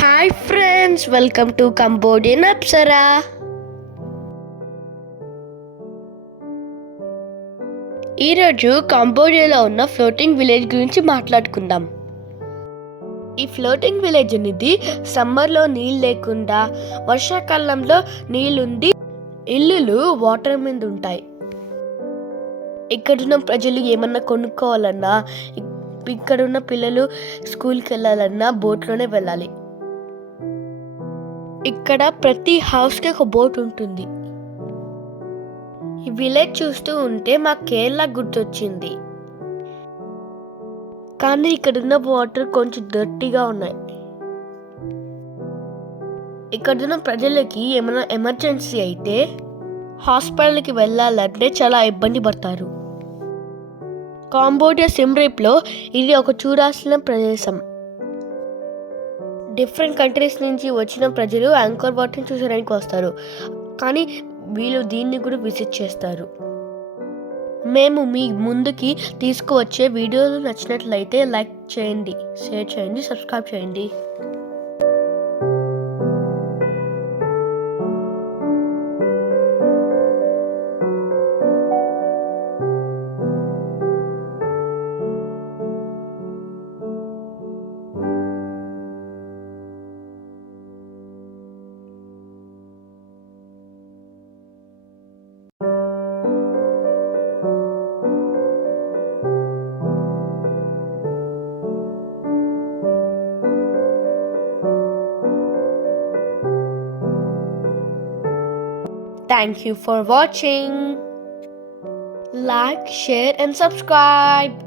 Hi friends, welcome to Cambodian Apsara. ఈరోజు కంబోడియాలో ఉన్న floating village గురించి మాట్లాడుకుందాం. ఈ ఫ్లోటింగ్ విలేజ్ అనేది సమ్మర్లో నీళ్ళు లేకుండా వర్షాకాలంలో నీళ్ళుండి ఇల్లులు వాటర్ మీద ఉంటాయి. ఇక్కడున్న ప్రజలు ఏమన్నా కొనుక్కోవాలన్నా, ఇక్కడున్న పిల్లలు స్కూల్కి వెళ్ళాలన్నా బోట్లోనే వెళ్ళాలి. ఇక్కడ ప్రతి హౌస్కి ఒక బోట్ ఉంటుంది. ఈ విలేజ్ చూస్తూ ఉంటే మా కేరళ గుర్తొచ్చింది. కానీ ఇక్కడున్న వాటర్ కొంచెం డర్టీగా ఉన్నాయి. ఇక్కడున్న ప్రజలకి ఏమైనా ఎమర్జెన్సీ అయితే హాస్పిటల్కి వెళ్ళాలంటే చాలా ఇబ్బంది పడతారు. కాంబోడియా సిమ్ రీప్లో ఇది ఒక చూడాల్సిన ప్రదేశం. డిఫరెంట్ కంట్రీస్ నుంచి వచ్చిన ప్రజలు యాంకర్ వాట్ని చూసడానికి వస్తారు, కానీ వీళ్ళు దీన్ని కూడా విజిట్ చేస్తారు. మేము మీ ముందుకి తీసుకువచ్చే వీడియోలు నచ్చినట్లయితే లైక్ చేయండి, షేర్ చేయండి, సబ్స్క్రైబ్ చేయండి. Thank you for watching. Like, share and subscribe.